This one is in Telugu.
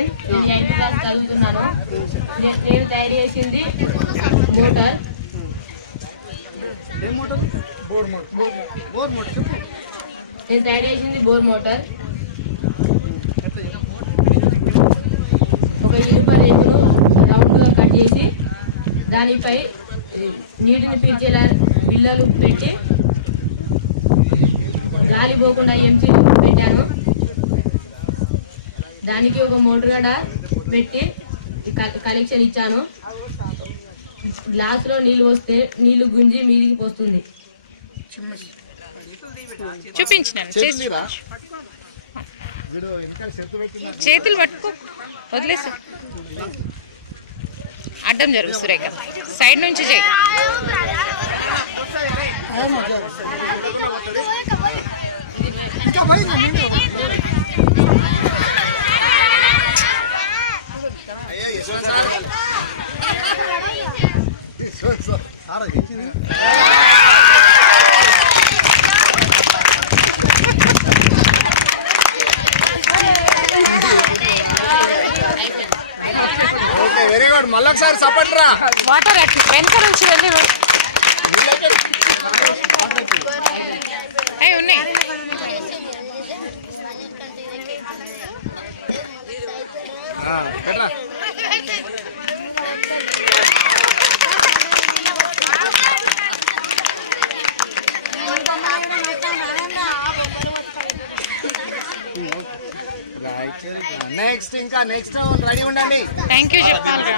నవీన్, నేను 8th క్లాస్ చదువుతున్నాను. నేను తయారు చేసింది మోటార్. నేను తయారు చేసింది బోర్ మోటార్. ఒక ఇనుప రేకును రౌండ్గా కట్ చేసి దానిపై నీటిని పీల్చేలా బిళ్ళలు పెట్టి గాలి పోకుండా ఎంసీలు పెట్టాను. దానికి ఒక మోటార్ గడ పెట్టి కనెక్షన్ ఇచ్చాను. గ్లాసులో నీళ్ళు వస్తే నీళ్లు గుంజి మీదికి పోస్తుంది. చూపించినాను, చేతులు పట్టుకో, వదిలేసు. అడ్డం జరుగు సురేఖ, సైడ్ నుంచి చేయి. Very good. మళ్ళీ ఒకసారి సపోర్ట్ రా. వాటర్ వెనక నుంచి వెళ్ళి ఉన్నాయి. నెక్స్ట్ ఇంకా నెక్స్ట్ రెడీ ఉండండి. థ్యాంక్ యూ చెప్పాలి.